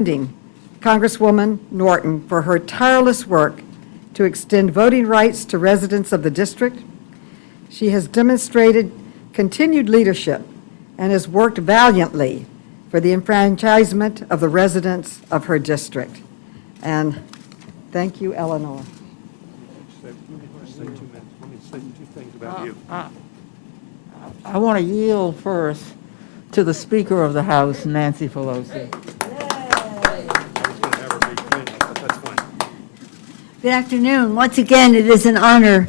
Congresswoman Norton for her tireless work to extend voting rights to residents of the district. She has demonstrated continued leadership and has worked valiantly for the enfranchisement of the residents of her district. And thank you, Eleanor. Let me say two things about you. I want to yield first to the Speaker of the House, Nancy Pelosi. Good afternoon. Once again, it is an honor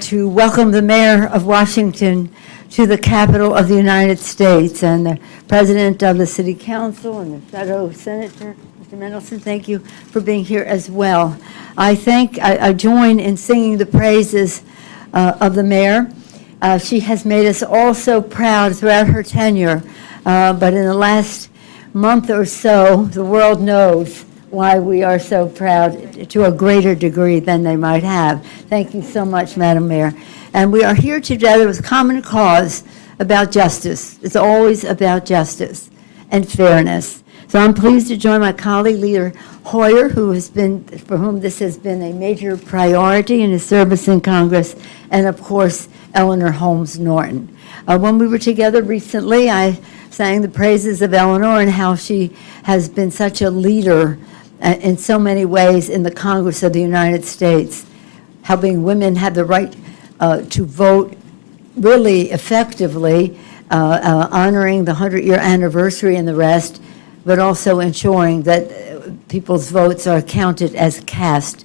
to welcome the Mayor of Washington to the Capitol of the United States, and the President of the City Council and the fellow Senator, Mr. Mendelson. Thank you for being here as well. I join in singing the praises of the Mayor. She has made us all so proud throughout her tenure, but in the last month or so, the world knows why we are so proud to a greater degree than they might have. Thank you so much, Madam Mayor. And we are here together with common cause about justice. It's always about justice and fairness. So I'm pleased to join my colleague, Leader Hoyer, for whom this has been a major priority in his service in Congress, and of course, Eleanor Holmes Norton. When we were together recently, I sang the praises of Eleanor and how she has been such a leader in so many ways in the Congress of the United States, helping women have the right to vote really effectively, honoring the 100-year anniversary and the rest, but also ensuring that people's votes are counted as cast.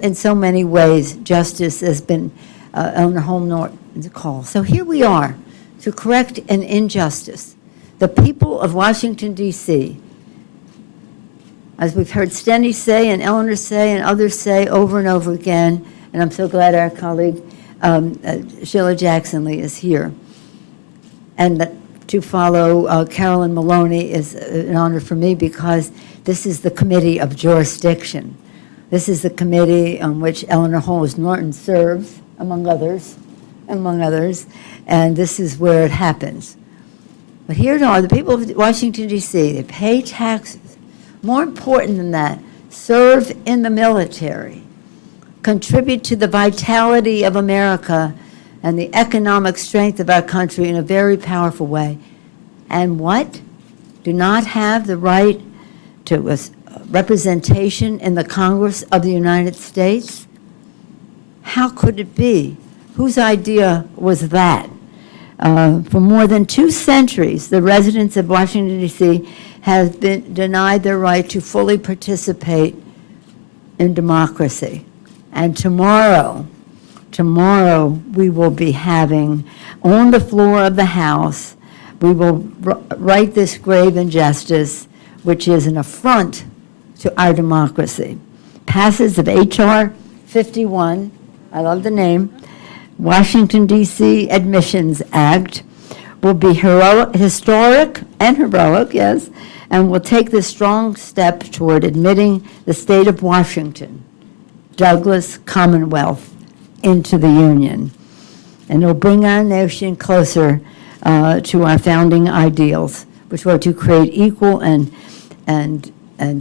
In so many ways, justice has been Eleanor Holmes Norton's call. So here we are to correct an injustice. The people of Washington, D.C., as we've heard Steny say and Eleanor say and others say over and over again, and I'm so glad our colleague Sheila Jackson Lee is here. And to follow Carolyn Maloney is an honor for me because this is the committee of jurisdiction. This is the committee on which Eleanor Holmes Norton serves, among others, and this is where it happens. But here are the people of Washington, D.C. They pay taxes. More important than that, serve in the military, contribute to the vitality of America and the economic strength of our country in a very powerful way. And what? Do not have the right to representation in the Congress of the United States? How could it be? Whose idea was that? For more than 2 centuries, the residents of Washington, D.C. have been denied their right to fully participate in democracy. And tomorrow we will be having, on the floor of the House, we will right this grave injustice, which is an affront to our democracy. Passage of H.R. 51, I love the name, Washington, D.C. Admissions Act, will be historic and heroic, yes, and will take this strong step toward admitting the state of Washington, Douglas Commonwealth, into the Union. And it'll bring our nation closer to our founding ideals, which were to create equal and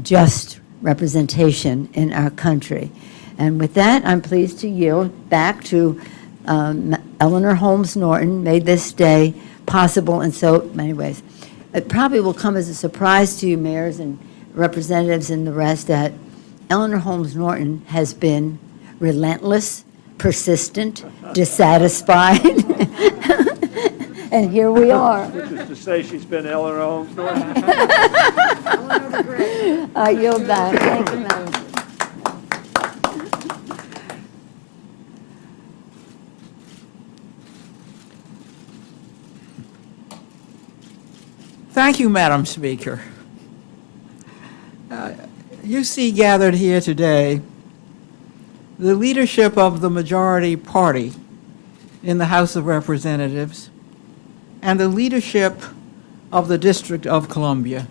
just representation in our country. And with that, I'm pleased to yield back to Eleanor Holmes Norton, made this day possible in so many ways. It probably will come as a surprise to you, mayors and representatives and the rest, that Eleanor Holmes Norton has been relentless, persistent, dissatisfied, and here we are. Which is to say she's been Eleanor Holmes Norton. I yield back. Thank you, Madam. Thank you, Madam Speaker. You see gathered here today the leadership of the majority party in the House of Representatives and the leadership of the District of Columbia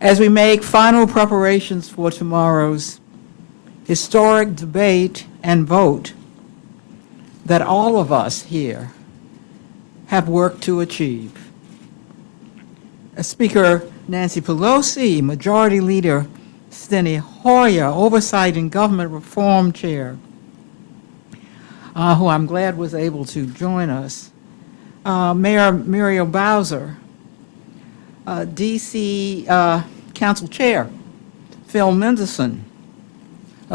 as we make final preparations for tomorrow's historic debate and vote that all of us here have worked to achieve. Speaker, Nancy Pelosi, Majority Leader Steny Hoyer, Oversight and Government Reform Chair, who I'm glad was able to join us, Mayor Muriel Bowser, D.C. Council Chair Phil Mendelson,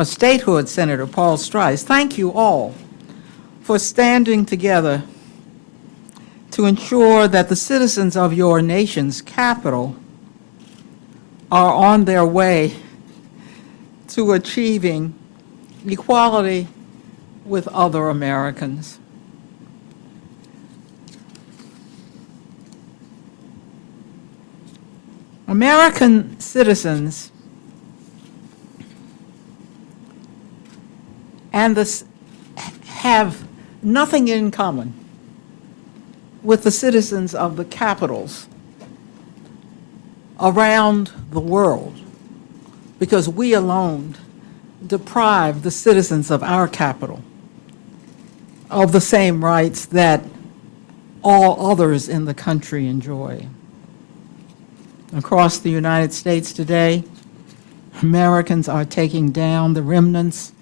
Statehood Senator Paul Strice. Thank you all for standing together to ensure that the citizens of your nation's capital are on their way to achieving equality with other Americans. American citizens and this have nothing in common with the citizens of the capitals around the world, because we alone deprive the citizens of our capital of the same rights that all others in the country enjoy. Across the United States today, Americans are taking down the remnants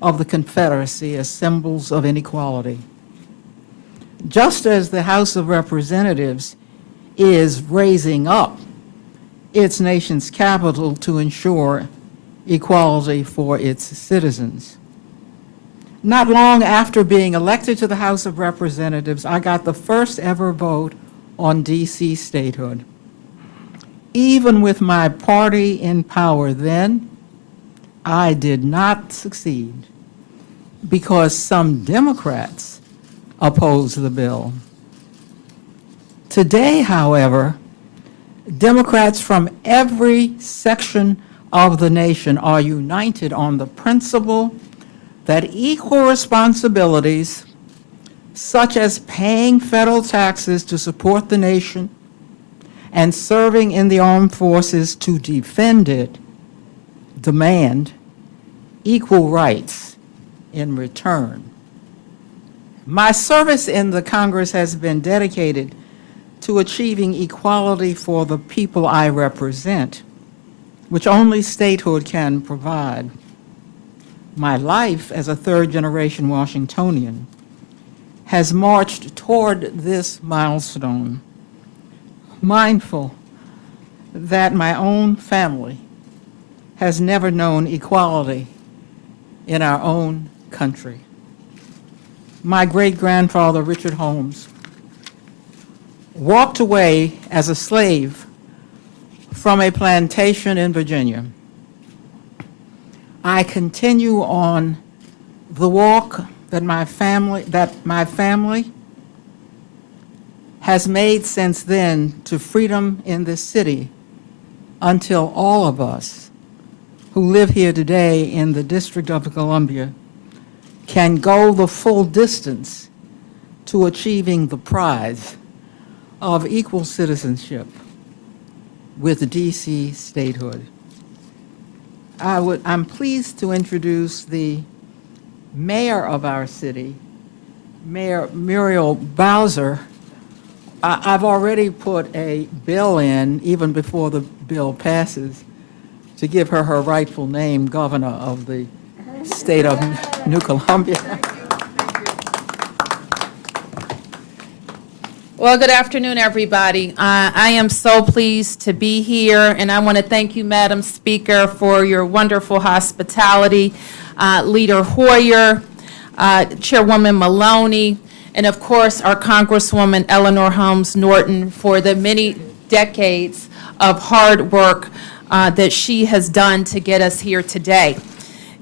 of the Confederacy as symbols of inequality. Just as the House of Representatives is raising up its nation's capital to ensure equality for its citizens. Not long after being elected to the House of Representatives, I got the first ever vote on D.C. statehood. Even with my party in power then, I did not succeed because some Democrats opposed the bill. Today, however, Democrats from every section of the nation are united on the principle that equal responsibilities, such as paying federal taxes to support the nation and serving in the armed forces to defend it, demand equal rights in return. My service in the Congress has been dedicated to achieving equality for the people I represent, which only statehood can provide. My life as a third-generation Washingtonian has marched toward this milestone, mindful that my own family has never known equality in our own country. My great-grandfather, Richard Holmes, walked away as a slave from a plantation in Virginia. I continue on the walk that my family has made since then to freedom in this city, until all of us who live here today in the District of Columbia can go the full distance to achieving the prize of equal citizenship with D.C. statehood. I'm pleased to introduce the mayor of our city, Mayor Muriel Bowser. I've already put a bill in, even before the bill passes, to give her her rightful name, Governor of the state of New Columbia. Well, good afternoon, everybody. I am so pleased to be here, and I want to thank you, Madam Speaker, for your wonderful hospitality, Leader Hoyer, Chairwoman Maloney, and of course, our Congresswoman Eleanor Holmes Norton for the many decades of hard work that she has done to get us here today.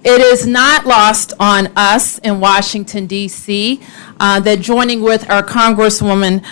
It is not lost on us in Washington, D.C., that joining with our Congresswoman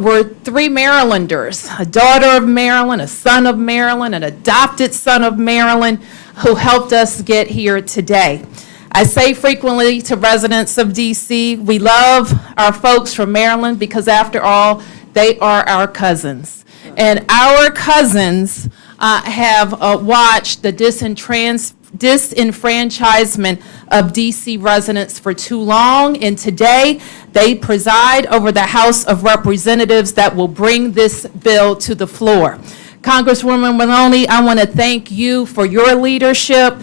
were three Marylanders, a daughter of Maryland, a son of Maryland, an adopted son of Maryland, who helped us get here today. I say frequently to residents of D.C., we love our folks from Maryland because, after all, they are our cousins. And our cousins have watched the disenfranchisement of D.C. residents for too long, and today they preside over the House of Representatives that will bring this bill to the floor. Congresswoman Maloney, I want to thank you for your leadership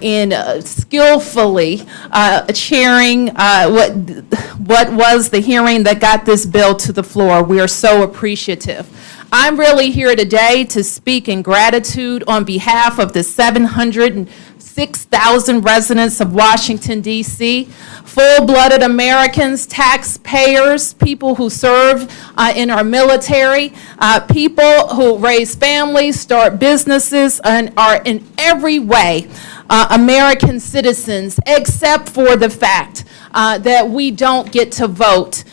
in skillfully chairing what was the hearing that got this bill to the floor. We are so appreciative. I'm really here today to speak in gratitude on behalf of the 706,000 residents of Washington, D.C., full-blooded Americans, taxpayers, people who serve in our military, people who raise families, start businesses, and are in every way American citizens, except for the fact that we don't get to vote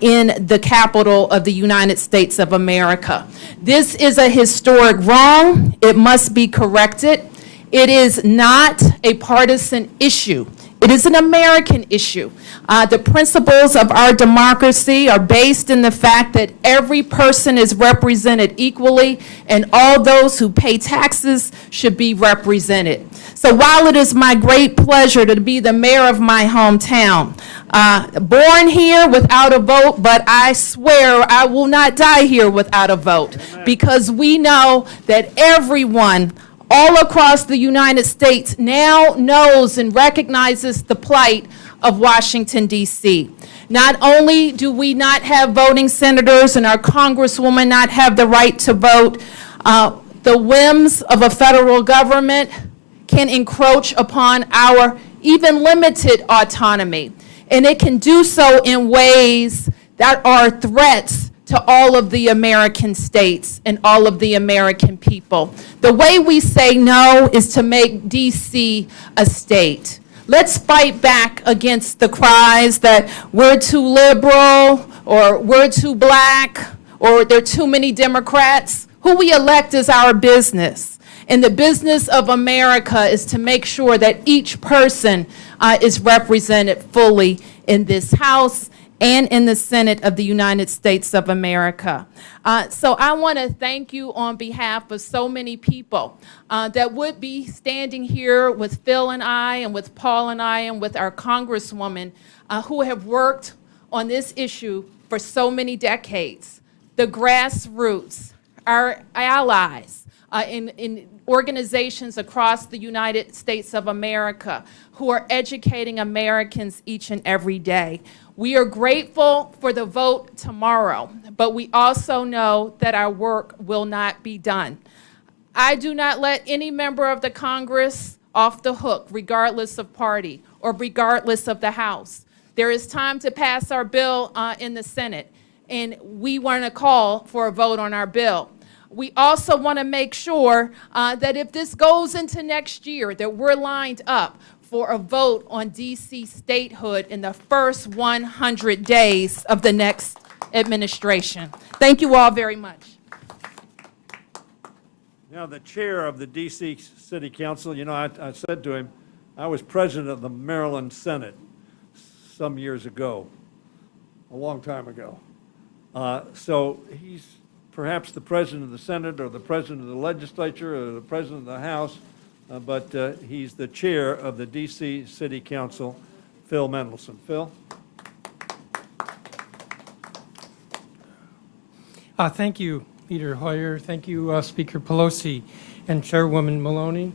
in the capital of the United States of America. This is a historic wrong. It must be corrected. It is not a partisan issue. It is an American issue. The principles of our democracy are based in the fact that every person is represented equally, and all those who pay taxes should be represented. So while it is my great pleasure to be the mayor of my hometown, born here without a vote, but I swear I will not die here without a vote, because we know that everyone all across the United States now knows and recognizes the plight of Washington, D.C. Not only do we not have voting senators and our congresswomen not have the right to vote, the whims of a federal government can encroach upon our even limited autonomy. And it can do so in ways that are threats to all of the American states and all of the American people. The way we say no is to make D.C. a state. Let's fight back against the cries that we're too liberal, or we're too black, or there are too many Democrats. Who we elect is our business. And the business of America is to make sure that each person is represented fully in this House and in the Senate of the United States of America. So I want to thank you on behalf of so many people that would be standing here with Phil and I, and with Paul and I, and with our Congresswoman who have worked on this issue for so many decades. The grassroots, our allies in organizations across the United States of America who are educating Americans each and every day. We are grateful for the vote tomorrow, but we also know that our work will not be done. I do not let any member of the Congress off the hook, regardless of party or regardless of the House. There is time to pass our bill in the Senate, and we want to call for a vote on our bill. We also want to make sure that if this goes into next year, that we're lined up for a vote on D.C. statehood in the first 100 days of the next administration. Thank you all very much. Now, the chair of the D.C. City Council, I said to him, I was president of the Maryland Senate some years ago, a long time ago. So he's perhaps the president of the Senate, or the president of the legislature, or the president of the House, but he's the chair of the D.C. City Council, Phil Mendelson. Phil? Thank you, Leader Hoyer. Thank you, Speaker Pelosi and Chairwoman Maloney,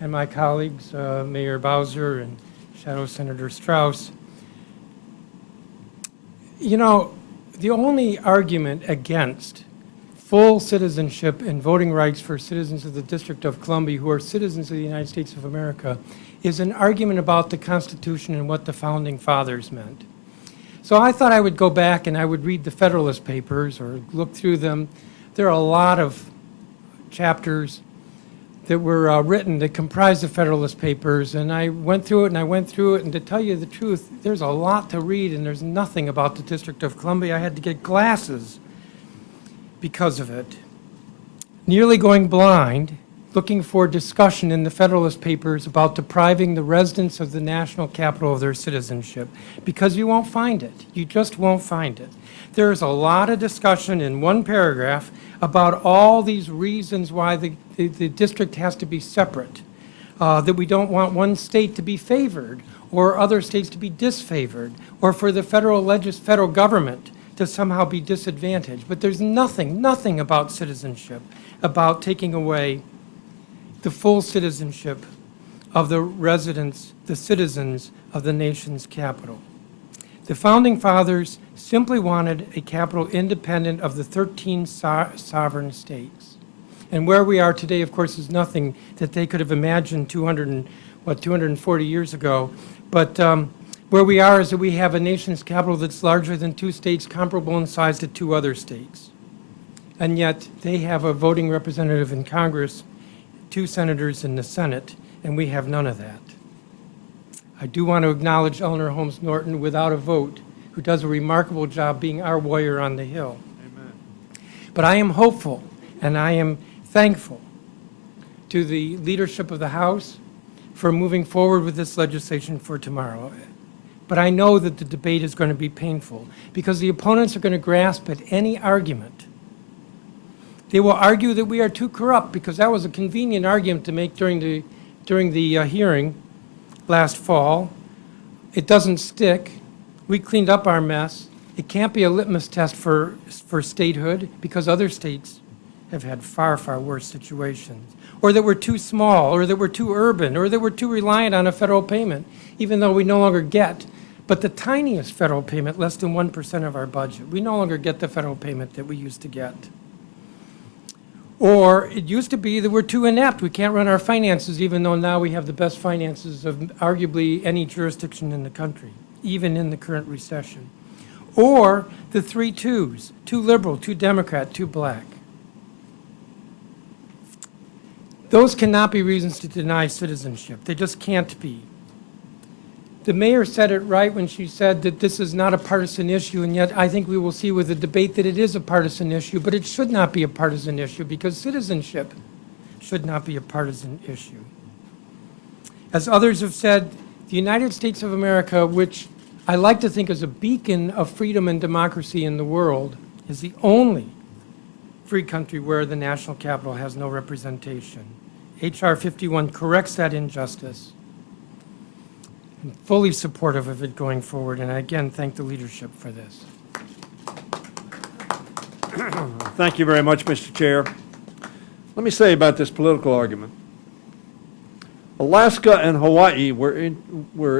and my colleagues, Mayor Bowser and Shadow Senator Strauss. You know, the only argument against full citizenship and voting rights for citizens of the District of Columbia who are citizens of the United States of America is an argument about the Constitution and what the Founding Fathers meant. So I thought I would go back and I would read the Federalist Papers or look through them. There are a lot of chapters that were written that comprise the Federalist Papers, and I went through it and I went through it, and to tell you the truth, there's a lot to read and there's nothing about the District of Columbia. I had to get glasses because of it. Nearly going blind, looking for discussion in the Federalist Papers about depriving the residents of the national capital of their citizenship, because you won't find it. You just won't find it. There's a lot of discussion in one paragraph about all these reasons why the district has to be separate, that we don't want one state to be favored or other states to be disfavored, or for the federal government to somehow be disadvantaged. But there's nothing about citizenship, about taking away the full citizenship of the residents, the citizens of the nation's capital. The Founding Fathers simply wanted a capital independent of the 13 sovereign states. And where we are today, of course, is nothing that they could have imagined 240 years ago. But where we are is that we have a nation's capital that's larger than 2 states, comparable in size to 2 other states. And yet they have a voting representative in Congress, 2 senators in the Senate, and we have none of that. I do want to acknowledge Eleanor Holmes Norton, without a vote, who does a remarkable job being our warrior on the Hill. Amen. But I am hopeful, and I am thankful to the leadership of the House for moving forward with this legislation for tomorrow. But I know that the debate is going to be painful, because the opponents are going to grasp at any argument. They will argue that we are too corrupt, because that was a convenient argument to make during the hearing last fall. It doesn't stick. We cleaned up our mess. It can't be a litmus test for statehood, because other states have had far, far worse situations. Or that we're too small, or that we're too urban, or that we're too reliant on a federal payment, even though we no longer get but the tiniest federal payment, less than 1% of our budget. We no longer get the federal payment that we used to get. Or it used to be that we're too inept. We can't run our finances, even though now we have the best finances of arguably any jurisdiction in the country, even in the current recession. Or the 3 twos, too liberal, too Democrat, too black. Those cannot be reasons to deny citizenship. They just can't be. The mayor said it right when she said that this is not a partisan issue, and yet I think we will see with the debate that it is a partisan issue, but it should not be a partisan issue, because citizenship should not be a partisan issue. As others have said, the United States of America, which I like to think is a beacon of freedom and democracy in the world, is the only free country where the national capital has no representation. H.R. 51 corrects that injustice. I'm fully supportive of it going forward, and I again thank the leadership for this. Thank you very much, Mr. Chair. Let me say about this political argument. Alaska and Hawaii were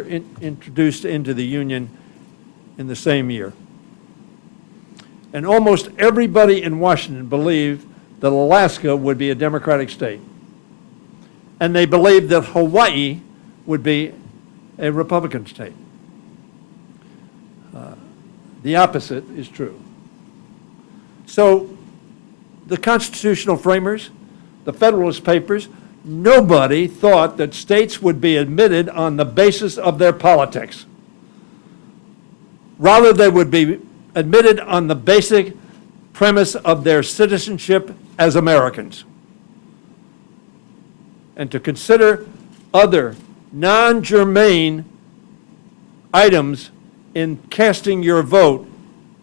introduced into the Union in the same year. And almost everybody in Washington believed that Alaska would be a Democratic state. And they believed that Hawaii would be a Republican state. The opposite is true. So the constitutional framers, the Federalist Papers, nobody thought that states would be admitted on the basis of their politics. Rather, they would be admitted on the basic premise of their citizenship as Americans. And to consider other non-germane items in casting your vote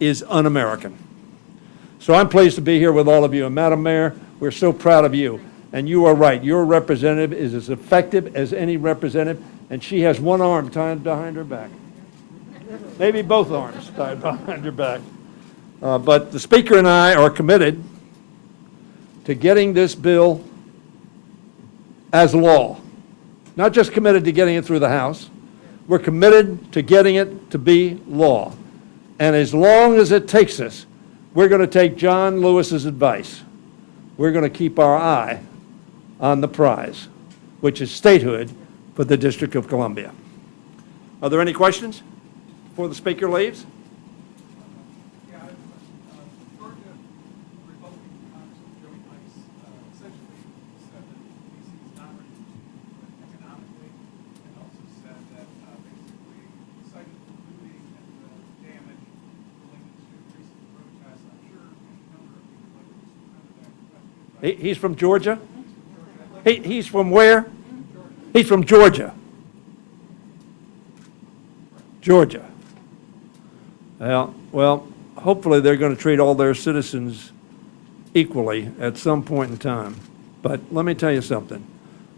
is un-American. So I'm pleased to be here with all of you. And Madam Mayor, we're so proud of you. And you are right. Your representative is as effective as any representative, and she has one arm tied behind her back. Maybe both arms tied behind her back. But the Speaker and I are committed to getting this bill as law. Not just committed to getting it through the House. We're committed to getting it to be law. And as long as it takes us, we're going to take John Lewis's advice. We're going to keep our eye on the prize, which is statehood for the District of Columbia. Are there any questions before the Speaker leaves? He's from Georgia? He's from where? He's from Georgia. Georgia. Well, hopefully they're going to treat all their citizens equally at some point in time. But let me tell you something.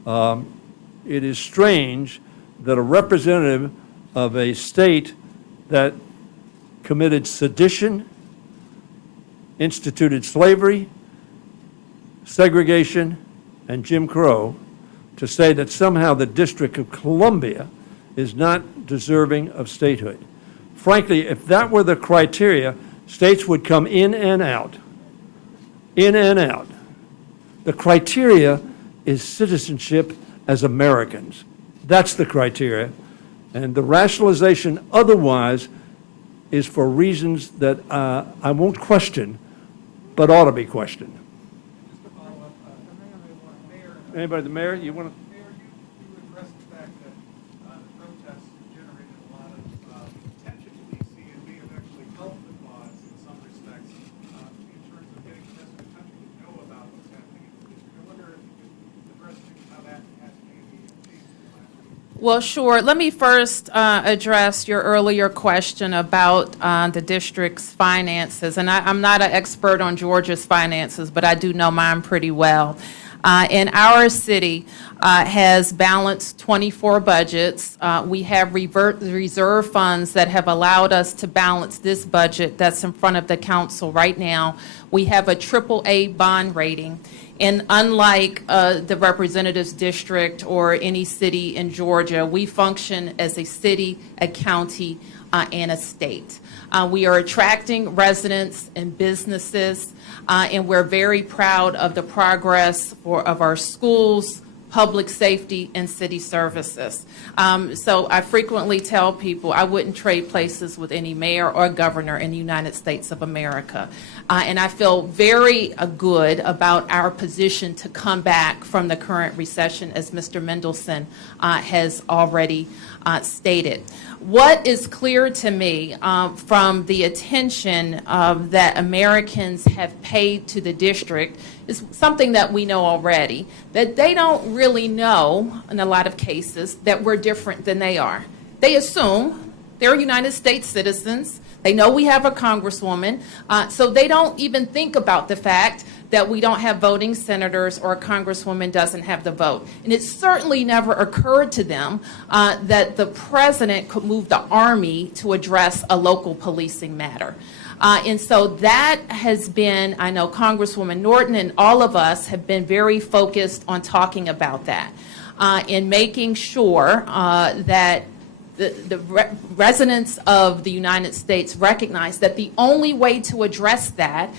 It is strange that a representative of a state that committed sedition instituted slavery, segregation, and Jim Crow, to say that somehow the District of Columbia is not deserving of statehood. Frankly, if that were the criteria, states would come in and out. In and out. The criteria is citizenship as Americans. That's the criteria. And the rationalization otherwise is for reasons that I won't question, but ought to be questioned. Anybody, the mayor, you want to? Mayor, you addressed the fact that the protests generated a lot of attention to D.C. and may have actually helped the cause in some respects in terms of getting the rest of the country to know about what's happening in the district. I wonder if you could address how that has maybe changed in the last week. Well, sure. Let me first address your earlier question about the district's finances. And I'm not an expert on Georgia's finances, but I do know mine pretty well. And our city has balanced 24 budgets. We have reserve funds that have allowed us to balance this budget that's in front of the council right now. We have a AAA bond rating. And unlike the representatives district or any city in Georgia, we function as a city, a county, and a state. We are attracting residents and businesses, and we're very proud of the progress of our schools, public safety, and city services. So I frequently tell people I wouldn't trade places with any mayor or governor in the United States of America. And I feel very good about our position to come back from the current recession, as Mr. Mendelson has already stated. What is clear to me from the attention that Americans have paid to the district is something that we know already, that they don't really know, in a lot of cases, that we're different than they are. They assume they're United States citizens. They know we have a congresswoman, so they don't even think about the fact that we don't have voting senators or a congresswoman doesn't have the vote. And it certainly never occurred to them that the president could move the army to address a local policing matter. And so that has been, I know Congresswoman Norton and all of us have been very focused on talking about that and making sure that the residents of the United States recognize that the only way to address that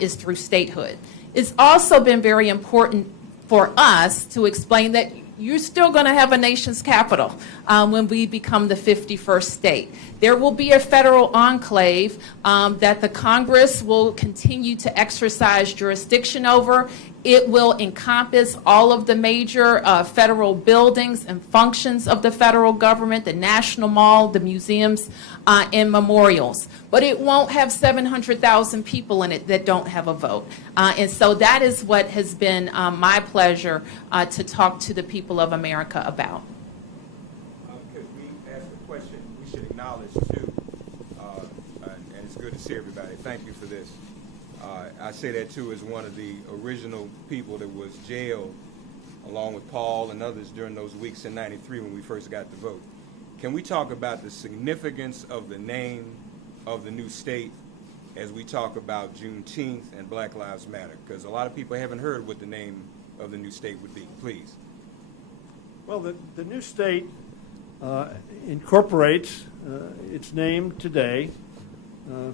is through statehood. It's also been very important for us to explain that you're still going to have a nation's capital when we become the 51st state. There will be a federal enclave that the Congress will continue to exercise jurisdiction over. It will encompass all of the major federal buildings and functions of the federal government, the National Mall, the museums, and memorials. But it won't have 700,000 people in it that don't have a vote. And so that is what has been my pleasure to talk to the people of America about. Because we asked the question, we should acknowledge too, and it's good to see everybody. Thank you for this. I say that too as one of the original people that was jailed along with Paul and others during those weeks in '93 when we first got the vote. Can we talk about the significance of the name of the new state as we talk about Juneteenth and Black Lives Matter? Because a lot of people haven't heard what the name of the new state would be. Please. Well, the new state incorporates its name today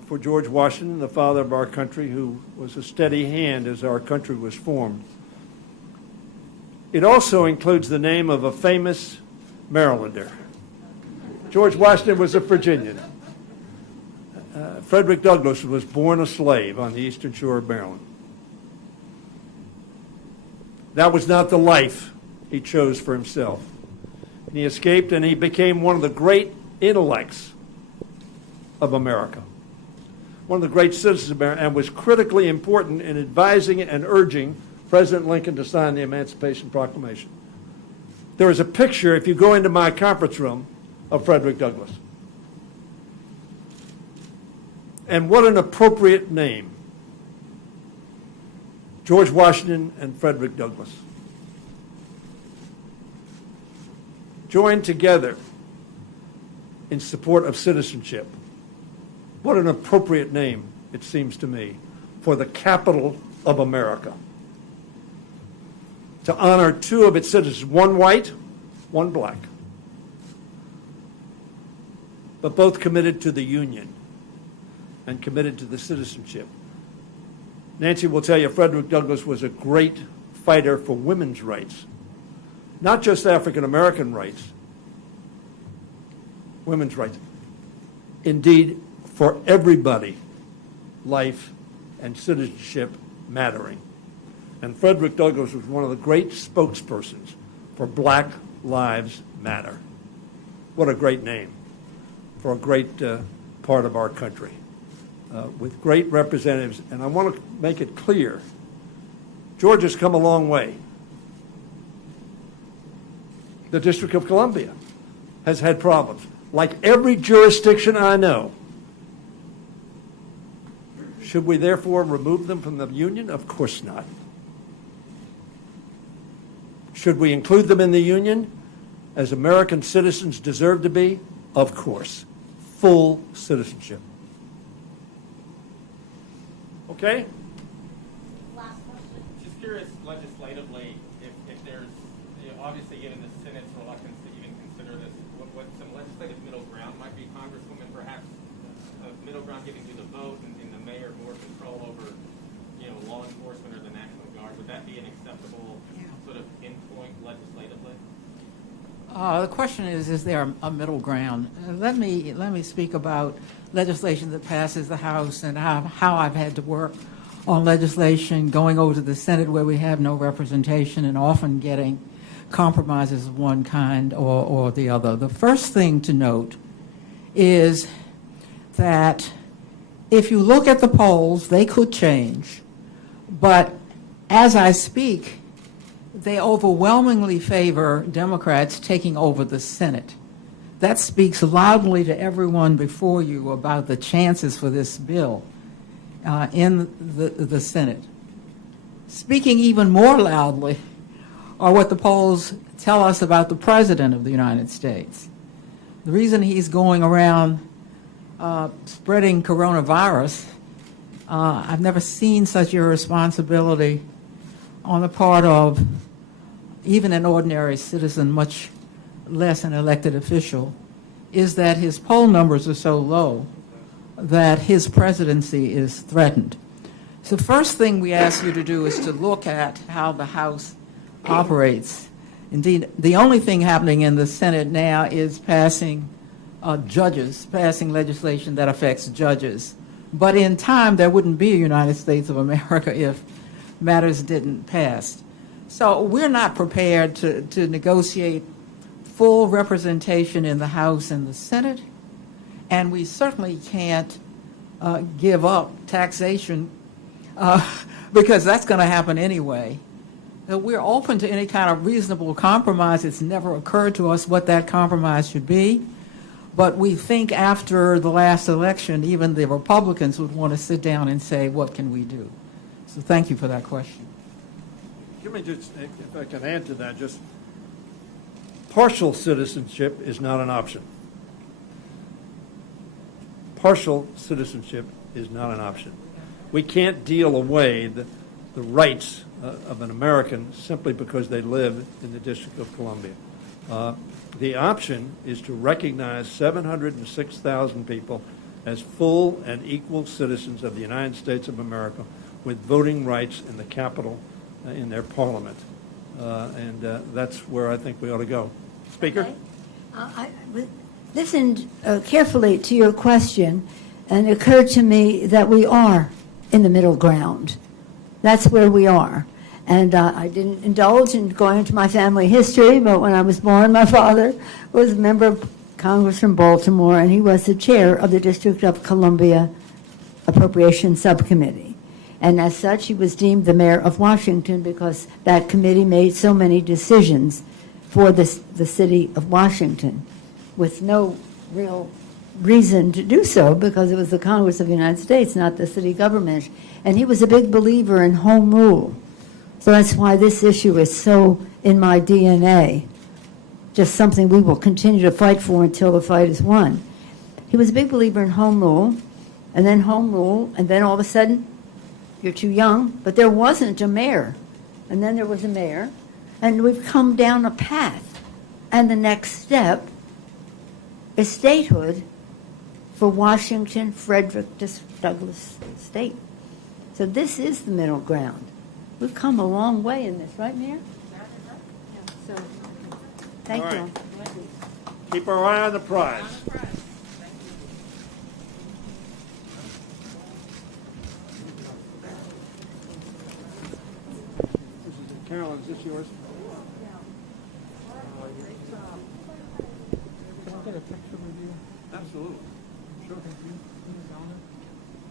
for George Washington, the father of our country, who was a steady hand as our country was formed. It also includes the name of a famous Marylander. George Washington was a Virginian. Frederick Douglass was born a slave on the eastern shore of Maryland. That was not the life he chose for himself. And he escaped and he became one of the great intellects of America, one of the great citizens of America, and was critically important in advising and urging President Lincoln to sign the Emancipation Proclamation. There is a picture, if you go into my conference room, of Frederick Douglass. And what an appropriate name. George Washington and Frederick Douglass joined together in support of citizenship. What an appropriate name, it seems to me. for the capital of America, to honor two of its citizens, one white, one black, but both committed to the Union and committed to the citizenship. Nancy will tell you Frederick Douglass was a great fighter for women's rights, not just African American rights, women's rights. Indeed, for everybody, life and citizenship mattering. And Frederick Douglass was one of the great spokespersons for Black Lives Matter. What a great name for a great part of our country, with great representatives. And I want to make it clear, Georgia's come a long way. The District of Columbia has had problems. Like every jurisdiction I know. Should we therefore remove them from the Union? Of course not. Should we include them in the Union as American citizens deserve to be? Of course. Full citizenship. Okay? Last question. Just curious, legislatively, if there's, obviously given the Senate's reluctance to even consider this, what some legislative middle ground might be, Congresswoman, perhaps a middle ground giving you the vote and the mayor more control over, law enforcement or the National Guard. Would that be an acceptable sort of endpoint legislatively? The question is there a middle ground? Let me speak about legislation that passes the House and how I've had to work on legislation going over to the Senate where we have no representation and often getting compromises of one kind or the other. The first thing to note is that if you look at the polls, they could change, but as I speak, they overwhelmingly favor Democrats taking over the Senate. That speaks loudly to everyone before you about the chances for this bill in the Senate. Speaking even more loudly are what the polls tell us about the President of the United States. The reason he's going around spreading coronavirus, I've never seen such irresponsibility on the part of even an ordinary citizen, much less an elected official, is that his poll numbers are so low that his presidency is threatened. So the first thing we ask you to do is to look at how the House operates. Indeed, the only thing happening in the Senate now is passing legislation that affects judges. But in time, there wouldn't be a United States of America if matters didn't pass. So we're not prepared to negotiate full representation in the House and the Senate, and we certainly can't give up taxation because that's going to happen anyway. We're open to any kind of reasonable compromise. It's never occurred to us what that compromise should be, but we think after the last election, even the Republicans would want to sit down and say, what can we do? So thank you for that question. Let me just, if I can add to that, just partial citizenship is not an option. Partial citizenship is not an option. We can't deal away the rights of an American simply because they live in the District of Columbia. The option is to recognize 706,000 people as full and equal citizens of the United States of America with voting rights in the capital, in their parliament. And that's where I think we ought to go. Speaker? Okay. I listened carefully to your question, and it occurred to me that we are in the middle ground. That's where we are. And I didn't indulge in going into my family history, but when I was born, my father was a member of Congress from Baltimore, and he was the chair of the District of Columbia Appropriations Subcommittee. And as such, he was deemed the mayor of Washington because that committee made so many decisions for the city of Washington with no real reason to do so because it was the Congress of the United States, not the city government. And he was a big believer in home rule. So that's why this issue is so in my DNA, just something we will continue to fight for until the fight is won. He was a big believer in home rule, and then all of a sudden, you're too young, but there wasn't a mayor. And then there was a mayor, and we've come down a path. And the next step is statehood for Washington, Frederick, Douglass State. So this is the middle ground. We've come a long way in this, right, Mayor? So, thank All you. right. Keep our eye on the prize. Carolyn, is this yours? Can I get a picture with you? Absolutely. Sure.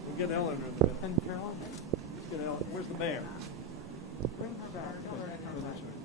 We'll get Ellen in a minute. And Carolyn? Let's get Ellen. Where's the mayor? Bring her back. Oh, that's right.